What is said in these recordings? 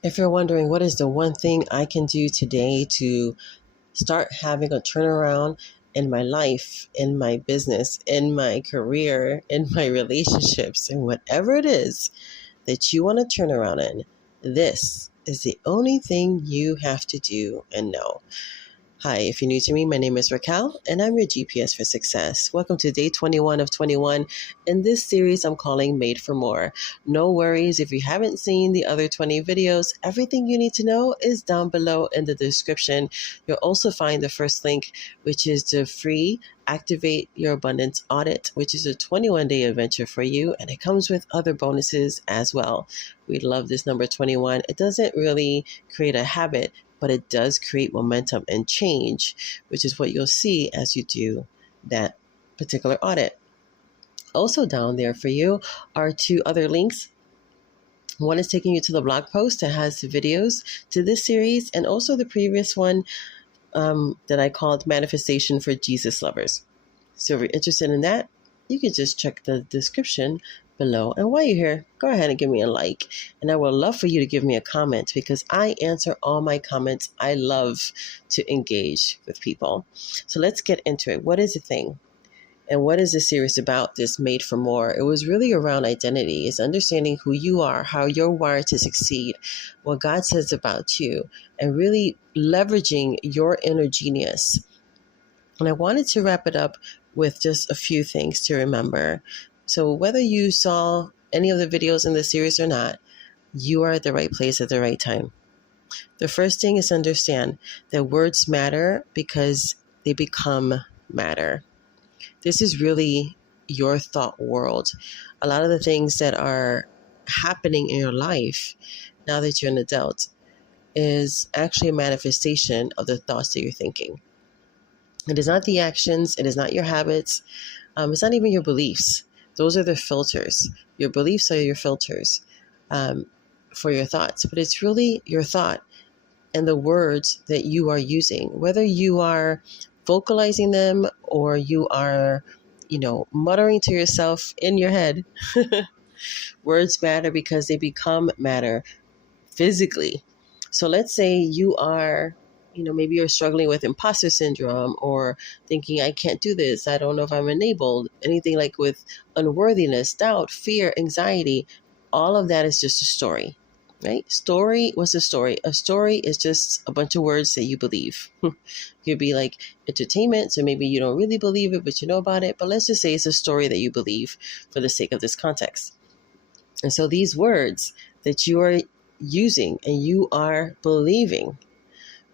If you're wondering what is the one thing I can do today to start having a turnaround in my life, in my business, in my career, in my relationships, and whatever it is that you want to turn around in, this is the only thing you have to do and know. Hi, if you're new to me, my name is Raquel, and I'm your GPS for success. Welcome to day 21 of 21. In this series, I'm calling Made for More. No worries, if you haven't seen the other 20 videos, everything you need to know is down below in the description. You'll also find the first link, which is the free Activate Your Abundance Audit, which is a 21-day adventure for you, and it comes with other bonuses as well. We love this number 21. It doesn't really create a habit, but it does create momentum and change, which is what you'll see as you do that particular audit. Also down there for you are two other links. One is taking you to the blog post that has the videos to this series, and also the previous one that I called Manifestation for Jesus Lovers. So if you're interested in that, you can just check the description below. And while you're here, go ahead and give me a like. And I would love for you to give me a comment, because I answer all my comments. I love to engage with people. So let's get into it. What is the thing? And what is this series about, this Made for More? It was really around identity. It's understanding who you are, how you're wired to succeed, what God says about you, and really leveraging your inner genius. And I wanted to wrap it up with just a few things to remember. So whether you saw any of the videos in the series or not, you are at the right place at the right time. The first thing is understand that words matter because they become matter. This is really your thought world. A lot of the things that are happening in your life now that you're an adult is actually a manifestation of the thoughts that you're thinking. It is not the actions. It is not your habits. It's not even your beliefs. Those are the filters. Your beliefs are your filters for your thoughts. But it's really your thought and the words that you are using, whether you are vocalizing them or you are, muttering to yourself in your head. Words matter because they become matter physically. So let's say you are, maybe you're struggling with imposter syndrome, or thinking, I can't do this. I don't know if I'm enabled. Anything like with unworthiness, doubt, fear, anxiety. All of that is just a story, right? Story, what's a story? A story is just a bunch of words that you believe. It could be like entertainment. So maybe you don't really believe it, but you know about it. But let's just say it's a story that you believe for the sake of this context. And so these words that you are using and you are believing,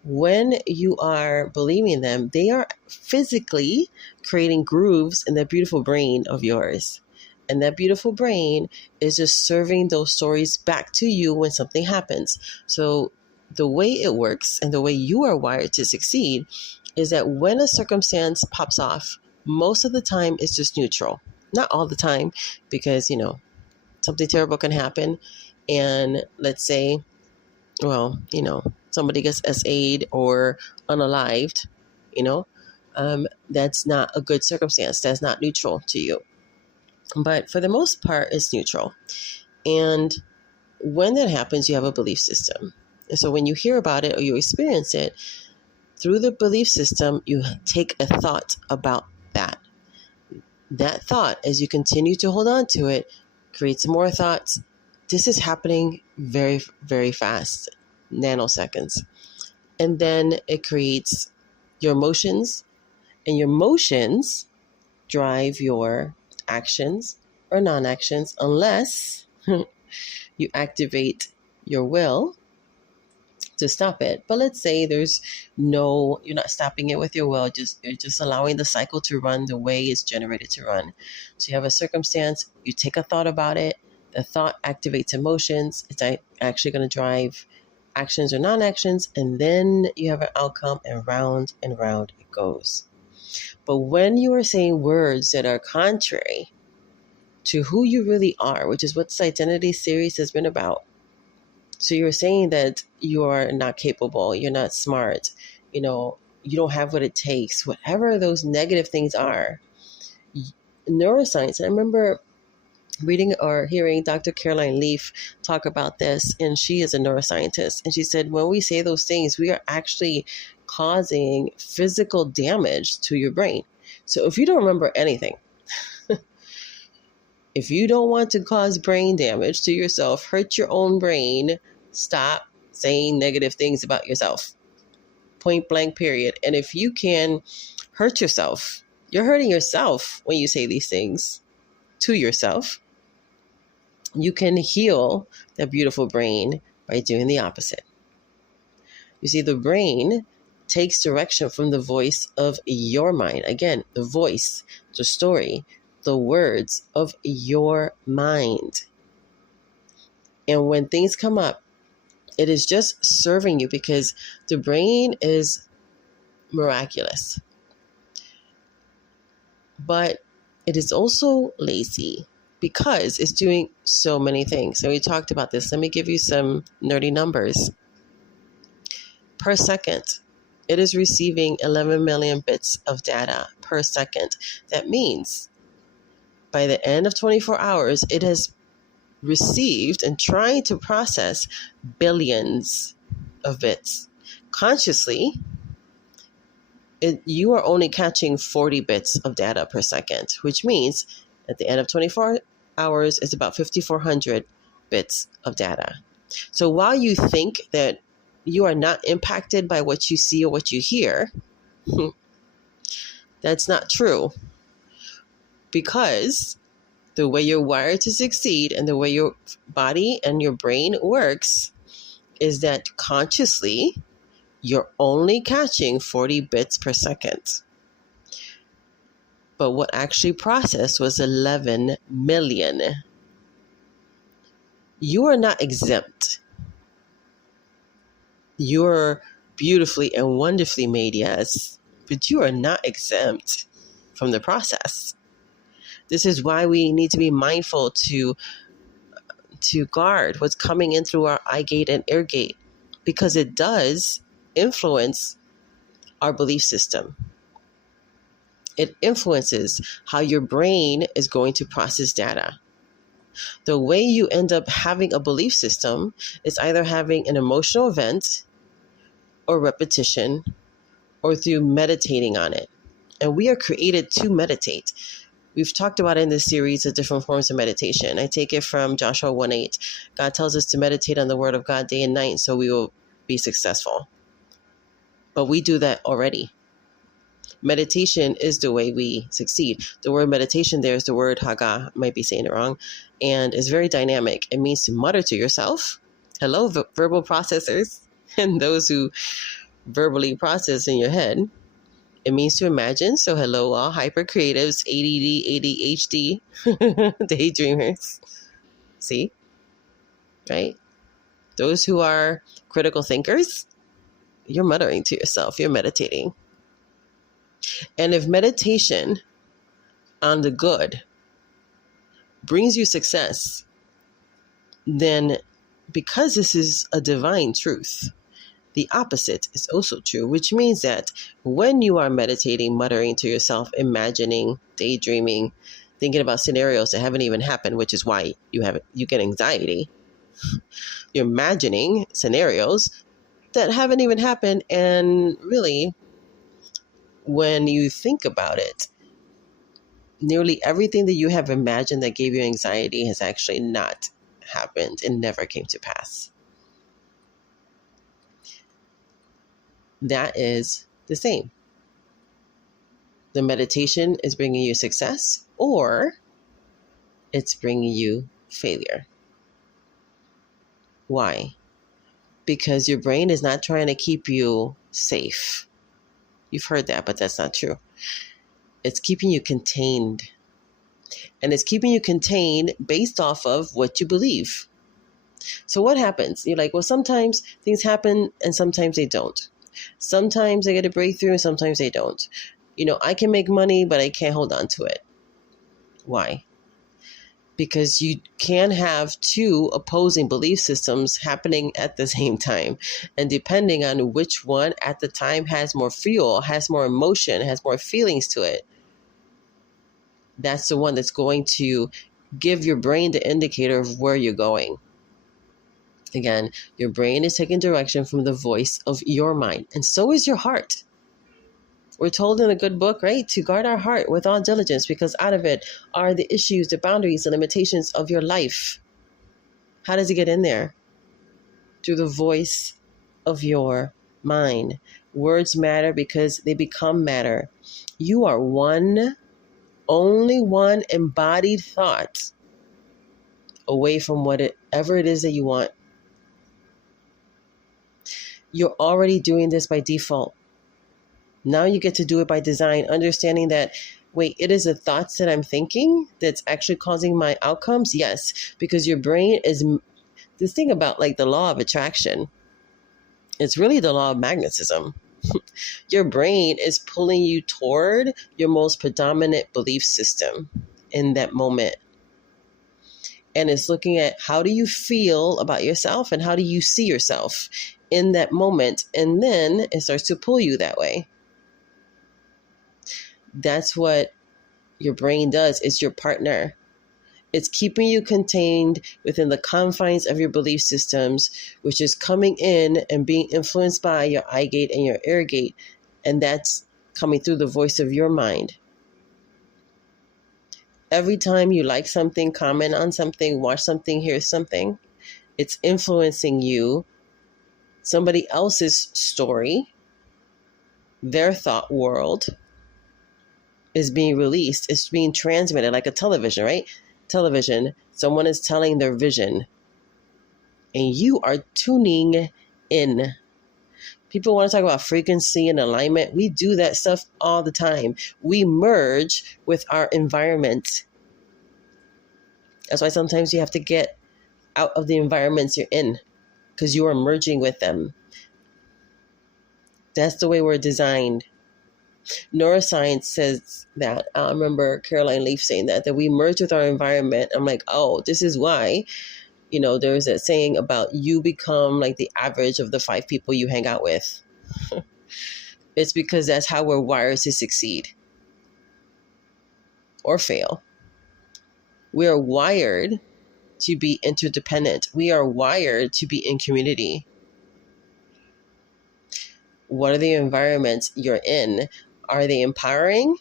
when you are believing them, they are physically creating grooves in that beautiful brain of yours. And that beautiful brain is just serving those stories back to you when something happens. So the way it works and the way you are wired to succeed is that when a circumstance pops off, most of the time it's just neutral. Not all the time, because, something terrible can happen. And let's say, somebody gets SA'd or unalived, that's not a good circumstance. That's not neutral to you. But for the most part, it's neutral. And when that happens, you have a belief system. And so when you hear about it or you experience it, through the belief system, you take a thought about that. That thought, as you continue to hold on to it, creates more thoughts. This is happening very, very fast, nanoseconds. And then it creates your emotions, and your emotions drive your actions or non-actions, unless you activate your will to stop it. But let's say you're not stopping it with your will, you're just allowing the cycle to run the way it's generated to run. So you have a circumstance, you take a thought about it, the thought activates emotions, it's actually going to drive actions or non-actions, and then you have an outcome, and round it goes. But when you are saying words that are contrary to who you really are, which is what this identity series has been about. So you're saying that you are not capable, you're not smart, you don't have what it takes, whatever those negative things are. Neuroscience, I remember reading or hearing Dr. Caroline Leaf talk about this, and she is a neuroscientist. And she said, when we say those things, we are actually causing physical damage to your brain. So if you don't remember anything, if you don't want to cause brain damage to yourself, hurt your own brain, stop saying negative things about yourself. Point blank, period. And if you can hurt yourself, you're hurting yourself when you say these things to yourself. You can heal that beautiful brain by doing the opposite. You see, the brain takes direction from the voice of your mind. Again, the voice, the story, the words of your mind. And when things come up, it is just serving you, because the brain is miraculous. But it is also lazy because it's doing so many things. So we talked about this. Let me give you some nerdy numbers. Per second, it is receiving 11 million bits of data per second. That means by the end of 24 hours, it has received and trying to process billions of bits. Consciously, you are only catching 40 bits of data per second, which means at the end of 24 hours, it's about 5,400 bits of data. So while you think that you are not impacted by what you see or what you hear, that's not true. Because the way you're wired to succeed and the way your body and your brain works is that consciously, you're only catching 40 bits per second. But what actually processed was 11 million. You are not exempt. You're beautifully and wonderfully made, yes, but you are not exempt from the process. This is why we need to be mindful to guard what's coming in through our eye gate and ear gate, because it does influence our belief system. It influences how your brain is going to process data. The way you end up having a belief system is either having an emotional event or repetition or through meditating on it. And we are created to meditate. We've talked about in this series of different forms of meditation. I take it from Joshua 1:8. God tells us to meditate on the word of God day and night so we will be successful. But we do that already. Meditation is the way we succeed. The word meditation there is the word haga. I might be saying it wrong. And it's very dynamic. It means to mutter to yourself. Hello, verbal processors and those who verbally process in your head. It means to imagine. So hello, all hyper creatives, ADD, ADHD, daydreamers. See? Right? Those who are critical thinkers, you're muttering to yourself. You're meditating. And if meditation on the good brings you success, then because this is a divine truth, the opposite is also true, which means that when you are meditating, muttering to yourself, imagining, daydreaming, thinking about scenarios that haven't even happened, which is why you get anxiety. You're imagining scenarios that haven't even happened, and really, when you think about it, nearly everything that you have imagined that gave you anxiety has actually not happened and never came to pass. That is the same. The meditation is bringing you success, or it's bringing you failure. Why? Because your brain is not trying to keep you safe. You've heard that, but that's not true. It's keeping you contained. And it's keeping you contained based off of what you believe. So what happens? You're like, well, sometimes things happen and sometimes they don't. Sometimes I get a breakthrough and sometimes they don't. I can make money, but I can't hold on to it. Why? Because you can have two opposing belief systems happening at the same time. And depending on which one at the time has more fuel, has more emotion, has more feelings to it, that's the one that's going to give your brain the indicator of where you're going. Again, your brain is taking direction from the voice of your mind, and so is your heart. We're told in a good book, right, to guard our heart with all diligence, because out of it are the issues, the boundaries, the limitations of your life. How does it get in there? Through the voice of your mind. Words matter because they become matter. You are only one embodied thought away from whatever it is that you want. You're already doing this by default. Now you get to do it by design, understanding that, wait, it is the thoughts that I'm thinking that's actually causing my outcomes? Yes, because your brain is this thing about like the law of attraction. It's really the law of magnetism. Your brain is pulling you toward your most predominant belief system in that moment. And it's looking at how do you feel about yourself and how do you see yourself in that moment. And then it starts to pull you that way. That's what your brain does. It's your partner. It's keeping you contained within the confines of your belief systems, which is coming in and being influenced by your eye gate and your ear gate. And that's coming through the voice of your mind. Every time you like something, comment on something, watch something, hear something, it's influencing you. Somebody else's story, their thought world is being released. It's being transmitted like a television, right? Television, someone is telling their vision and you are tuning in. People want to talk about frequency and alignment. We do that stuff all the time. We merge with our environment. That's why sometimes you have to get out of the environments you're in because you are merging with them. That's the way we're designed. Neuroscience says that. I remember Caroline Leaf saying that we merge with our environment. I'm like, oh, this is why, there's that saying about you become like the average of the 5 people you hang out with. It's because that's how we're wired to succeed or fail. We are wired to be interdependent. We are wired to be in community. What are the environments you're in? Are they empowering?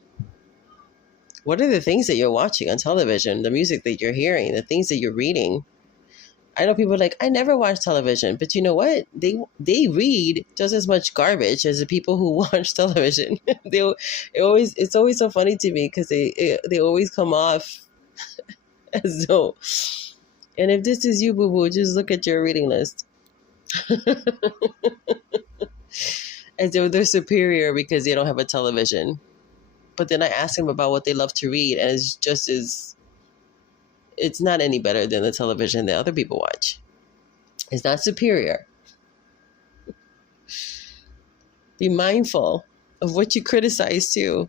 What are the things that you're watching on television, the music that you're hearing, the things that you're reading? I know people are like, I never watch television, but you know what? They read just as much garbage as the people who watch television. It's always so funny to me because they always come off as though, and if this is you, boo-boo, just look at your reading list. As though they're superior because they don't have a television. But then I ask them about what they love to read, and it's not any better than the television that other people watch. It's not superior. Be mindful of what you criticize too.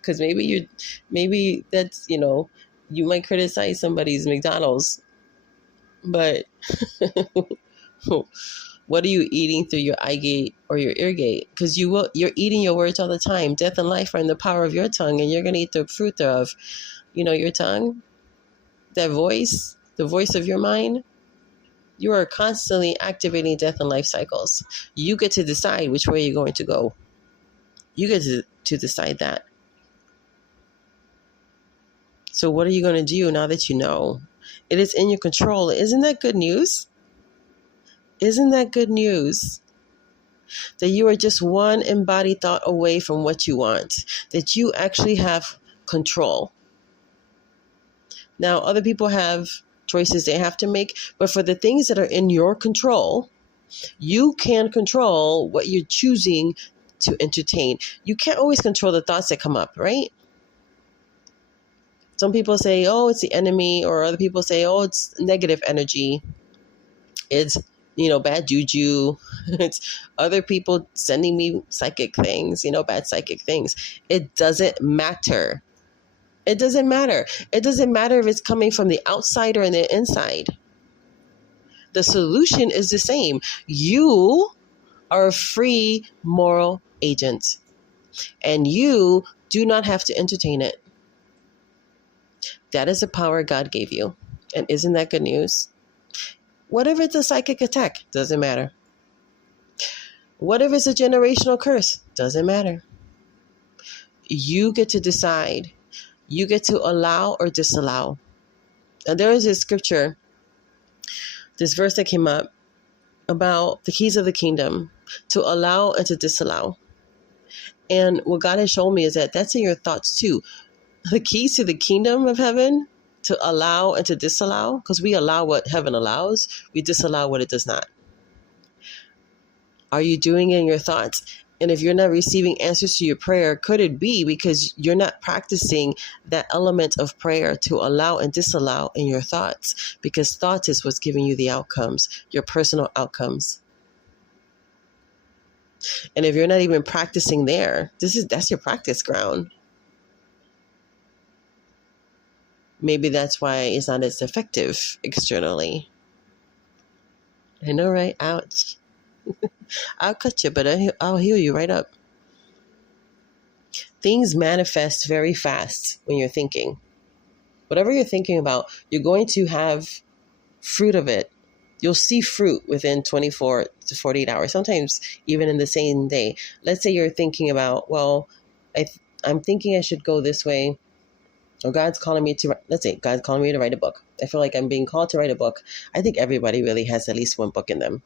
Because maybe that's, you might criticize somebody's McDonald's, but what are you eating through your eye gate or your ear gate? Because you're eating your words all the time. Death and life are in the power of your tongue, and you're going to eat the fruit thereof. Your tongue, that voice, the voice of your mind, you are constantly activating death and life cycles. You get to decide which way you're going to go. You get to decide that. So what are you going to do now that you know? It is in your control. Isn't that good news? Isn't that good news? That you are just one embodied thought away from what you want. That you actually have control. Now, other people have choices they have to make, but for the things that are in your control, you can control what you're choosing to entertain. You can't always control the thoughts that come up, right? Some people say, oh, it's the enemy, or other people say, oh, it's negative energy. It's, bad juju. It's other people sending me psychic things, bad psychic things. It doesn't matter. It doesn't matter. It doesn't matter if it's coming from the outside or the inside. The solution is the same. You are a free moral agent, and you do not have to entertain it. That is the power God gave you. And isn't that good news? What if it's a psychic attack? Doesn't matter. What if it's a generational curse? Doesn't matter. You get to decide. You get to allow or disallow. And there is this scripture, this verse that came up about the keys of the kingdom, to allow and to disallow. And what God has shown me is that that's in your thoughts too. The keys to the kingdom of heaven, to allow and to disallow, because we allow what heaven allows, we disallow what it does not. Are you doing it in your thoughts? And if you're not receiving answers to your prayer, could it be because you're not practicing that element of prayer to allow and disallow in your thoughts? Because thoughts is what's giving you the outcomes, your personal outcomes. And if you're not even practicing there, that's your practice ground. Maybe that's why it's not as effective externally. I know, right? Ouch. I'll cut you, but I'll heal you right up. Things manifest very fast when you're thinking. Whatever you're thinking about, you're going to have fruit of it. You'll see fruit within 24 to 48 hours, sometimes even in the same day. Let's say you're thinking about, well, I'm thinking I should go this way. Or God's calling me to write a book. I feel like I'm being called to write a book. I think everybody really has at least one book in them.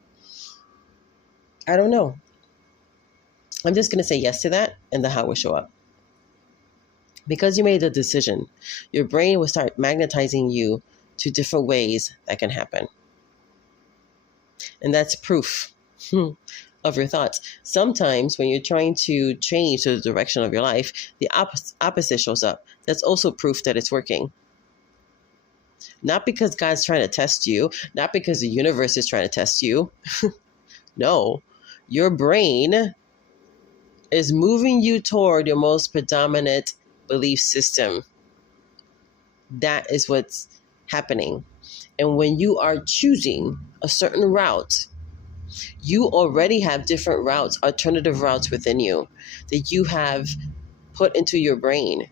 I don't know. I'm just going to say yes to that, and the how will show up. Because you made the decision, your brain will start magnetizing you to different ways that can happen. And that's proof of your thoughts. Sometimes when you're trying to change the direction of your life, the opposite shows up. That's also proof that it's working. Not because God's trying to test you, not because the universe is trying to test you. No, your brain is moving you toward your most predominant belief system. That is what's happening. And when you are choosing a certain route, you already have different routes, alternative routes within you that you have put into your brain.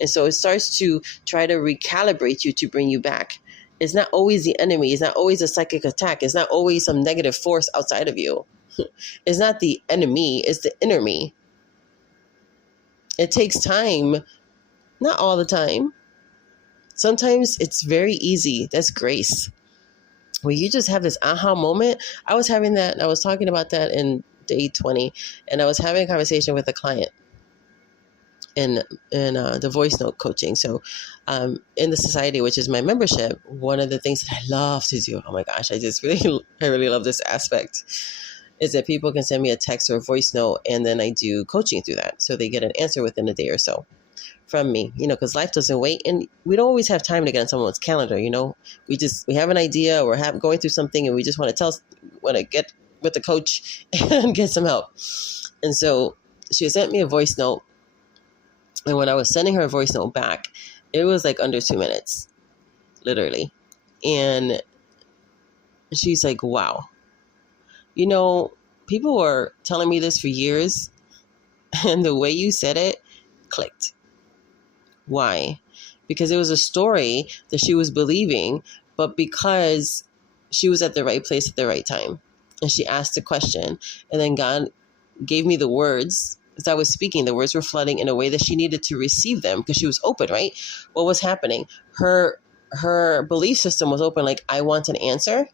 And so it starts to try to recalibrate you to bring you back. It's not always the enemy. It's not always a psychic attack. It's not always some negative force outside of you. It's not the enemy. It's the inner me. It takes time. Not all the time. Sometimes it's very easy. That's grace. When you just have this aha moment. I was having that. I was talking about that in day 20. And I was having a conversation with a client in the voice note coaching. So in the society, which is my membership, one of the things that I love to do, oh my gosh, I really love this aspect, is that people can send me a text or a voice note, and then I do coaching through that. So they get an answer within a day or so from me, because life doesn't wait, and we don't always have time to get on someone's calendar. We have an idea, or going through something, and we just want to get with the coach and get some help. And so she sent me a voice note. And when I was sending her a voice note back, it was like under 2 minutes, literally. And she's like, wow, people were telling me this for years, and the way you said it clicked. Why? Because it was a story that she was believing, but because she was at the right place at the right time. And she asked a question, and then God gave me the words. As I was speaking, the words were flooding in a way that she needed to receive them because she was open, right? What was happening? Her belief system was open, like, I want an answer.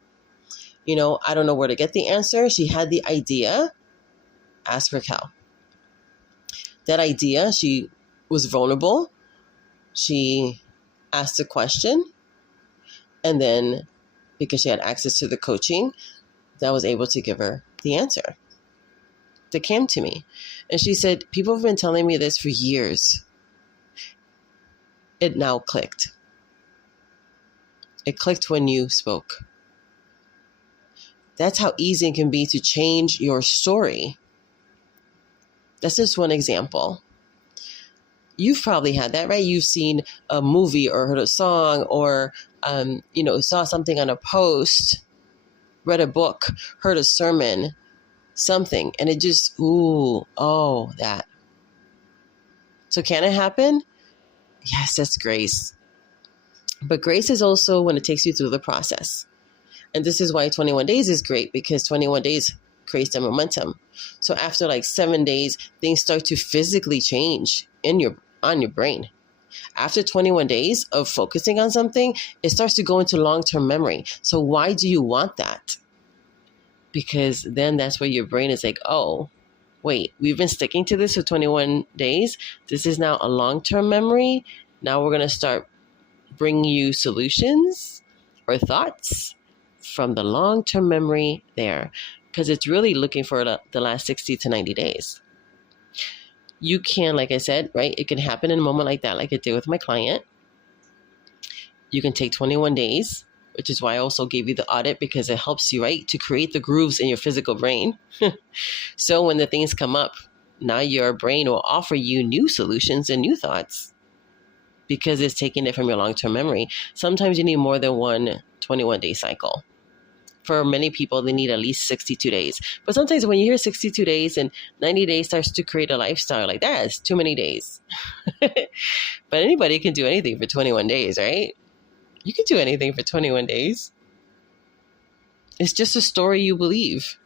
I don't know where to get the answer. She had the idea. Ask Raquel. That idea, she was vulnerable. She asked a question. And then, because she had access to the coaching, that was able to give her the answer that came to me. And she said, people have been telling me this for years. It now clicked. It clicked when you spoke. That's how easy it can be to change your story. That's just one example. You've probably had that, right? You've seen a movie or heard a song or, saw something on a post, read a book, heard a sermon, something, and it just, that. So can it happen? Yes, that's grace. But grace is also when it takes you through the process. And this is why 21 days is great, because 21 days creates the momentum. So after like 7 days, things start to physically change on your brain. After 21 days of focusing on something, it starts to go into long-term memory. So why do you want that? Because then that's where your brain is like, oh, wait, we've been sticking to this for 21 days. This is now a long-term memory. Now we're going to start bringing you solutions or thoughts from the long-term memory there, because it's really looking for the last 60 to 90 days. You can, like I said, right, it can happen in a moment like that, like it did with my client. You can take 21 days, which is why I also gave you the audit, because it helps you, right, to create the grooves in your physical brain. So when the things come up, now your brain will offer you new solutions and new thoughts, because it's taking it from your long-term memory. Sometimes you need more than one 21-day cycle. For many people, they need at least 62 days. But sometimes when you hear 62 days and 90 days starts to create a lifestyle, like that's too many days. But anybody can do anything for 21 days, right? You can do anything for 21 days. It's just a story you believe.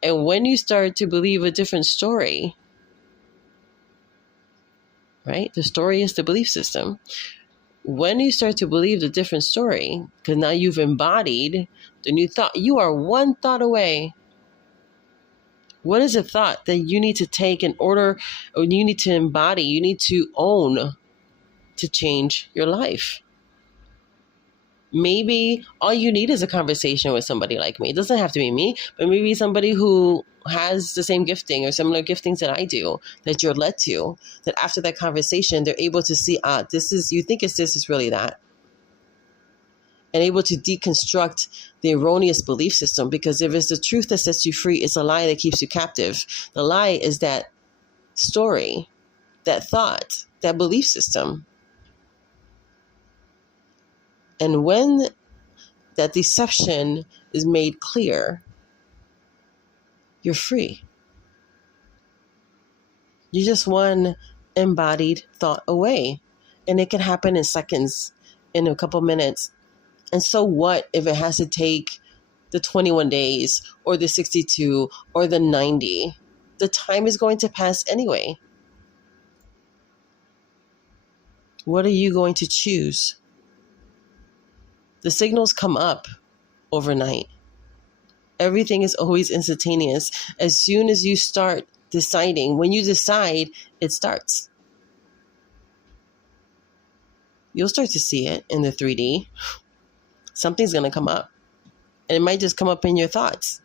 And when you start to believe a different story, right? The story is the belief system. When you start to believe the different story, because now you've embodied the new thought, you are one thought away. What is a thought that you need to take in order, or you need to embody, you need to own to change your life? Maybe all you need is a conversation with somebody like me. It doesn't have to be me, but maybe somebody who has the same gifting or similar giftings that I do, that you're led to, that after that conversation, they're able to see, this is, you think it's this, is really that. And able to deconstruct the erroneous belief system, because if it's the truth that sets you free, it's a lie that keeps you captive. The lie is that story, that thought, that belief system. And when that deception is made clear, you're free. You're just one embodied thought away. And it can happen in seconds, in a couple minutes. And so what if it has to take the 21 days or the 62 or the 90? The time is going to pass anyway. What are you going to choose? The signals come up overnight. Everything is always instantaneous. As soon as you start deciding, when you decide, it starts. You'll start to see it in the 3D. Something's going to come up. And it might just come up in your thoughts.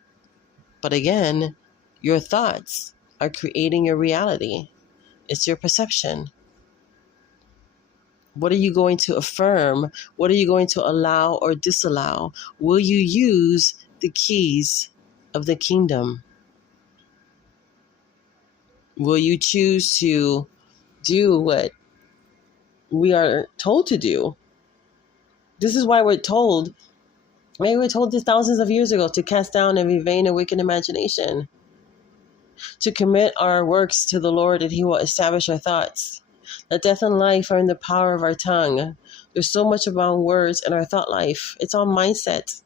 But again, your thoughts are creating your reality. It's your perception. What are you going to affirm? What are you going to allow or disallow? Will you use the keys of the kingdom? Will you choose to do what we are told to do? This is why we're told, right? We're told this thousands of years ago, to cast down every vain and wicked imagination, to commit our works to the Lord, and He will establish our thoughts. That death and life are in the power of our tongue. There's so much about words in our thought life. It's all mindset.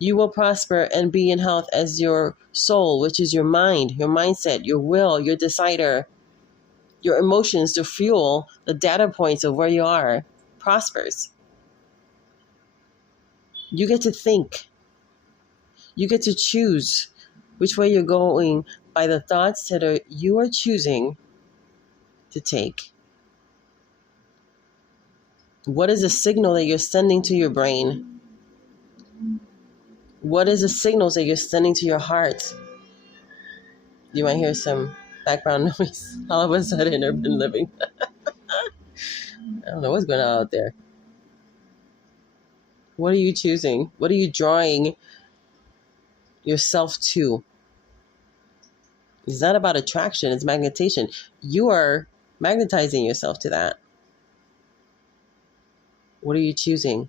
You will prosper and be in health as your soul, which is your mind, your mindset, your will, your decider, your emotions to fuel the data points of where you are, prospers. You get to think. You get to choose which way you're going by the thoughts that you are choosing to take. What is the signal that you're sending to your brain? What is the signals that you're sending to your heart? You might hear some background noise all of a sudden in urban living. I don't know what's going on out there. What are you choosing? What are you drawing yourself to? It's not about attraction, it's magnetation. You are magnetizing yourself to that. What are you choosing?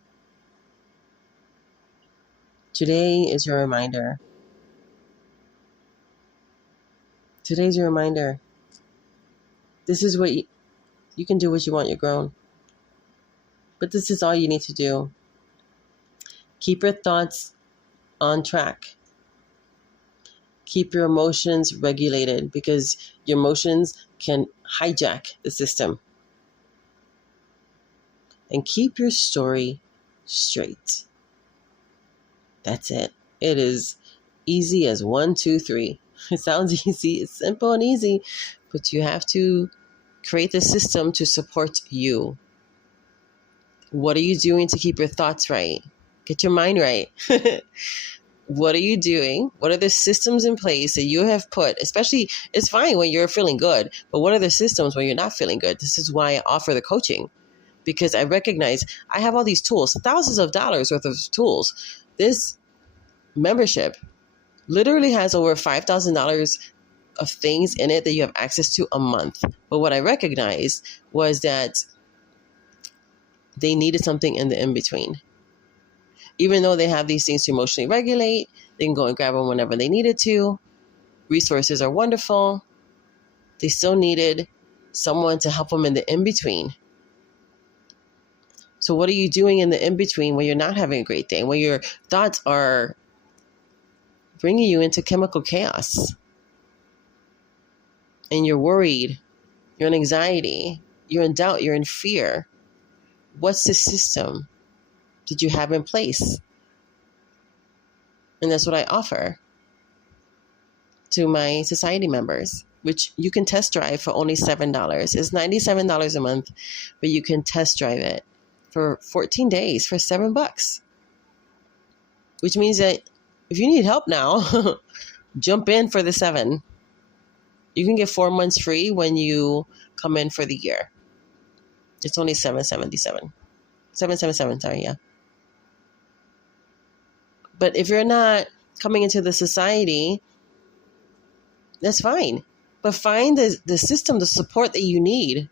Today is your reminder. Today's your reminder. This is what you can do what you want. You're grown. But this is all you need to do. Keep your thoughts on track. Keep your emotions regulated, because your emotions can hijack the system. And keep your story straight. That's it. It is easy as 1, 2, 3. It sounds easy. It's simple and easy, but you have to create the system to support you. What are you doing to keep your thoughts right? Get your mind right. What are you doing? What are the systems in place that you have put? Especially, it's fine when you're feeling good, but what are the systems when you're not feeling good? This is why I offer the coaching, because I recognize I have all these tools, thousands of dollars worth of tools. This membership literally has over $5,000 of things in it that you have access to a month. But what I recognized was that they needed something in the in-between. Even though they have these things to emotionally regulate, they can go and grab them whenever they needed to. Resources are wonderful. They still needed someone to help them in the in-between. So what are you doing in the in-between when you're not having a great day, when your thoughts are bringing you into chemical chaos and you're worried, you're in anxiety, you're in doubt, you're in fear? What's the system did you have in place? And that's what I offer to my society members, which you can test drive for only $7. It's $97 a month, but you can test drive it for 14 days for $7, which means that if you need help now, jump in for the 7. You can get 4 months free when you come in for the year. It's only $777. $777, sorry, yeah. But if you're not coming into the society, that's fine. But find the system, the support that you need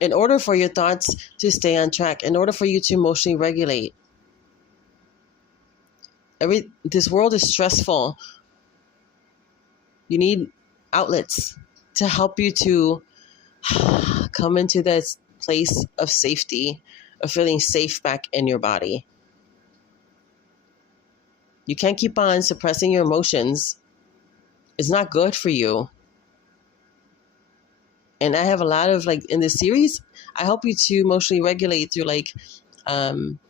in order for your thoughts to stay on track, in order for you to emotionally regulate. This world is stressful. You need outlets to help you to come into this place of safety, of feeling safe back in your body. You can't keep on suppressing your emotions. It's not good for you. And I have a lot of, in this series, I help you to emotionally regulate through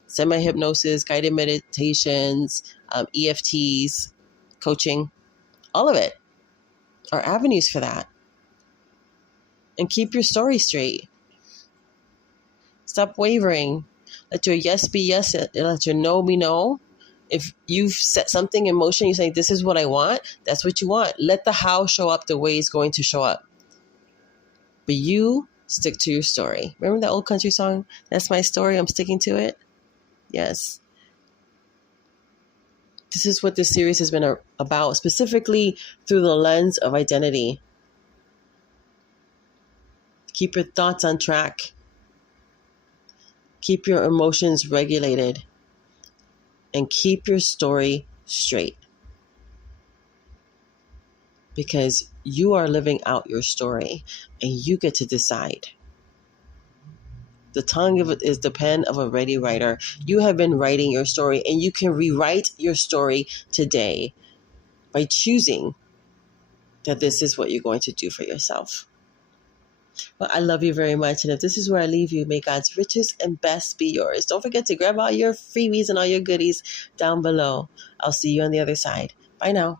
semi-hypnosis, guided meditations, EFTs, coaching. All of it are avenues for that. And keep your story straight. Stop wavering. Let your yes be yes. Let your no be no. If you've set something in motion, you say, this is what I want, that's what you want. Let the how show up the way it's going to show up. But you stick to your story. Remember that old country song? That's my story, I'm sticking to it? Yes. This is what this series has been about, specifically through the lens of identity. Keep your thoughts on track. Keep your emotions regulated. And keep your story straight. Because you are living out your story and you get to decide. The tongue is the pen of a ready writer. You have been writing your story, and you can rewrite your story today by choosing that this is what you're going to do for yourself. Well, I love you very much. And if this is where I leave you, may God's richest and best be yours. Don't forget to grab all your freebies and all your goodies down below. I'll see you on the other side. Bye now.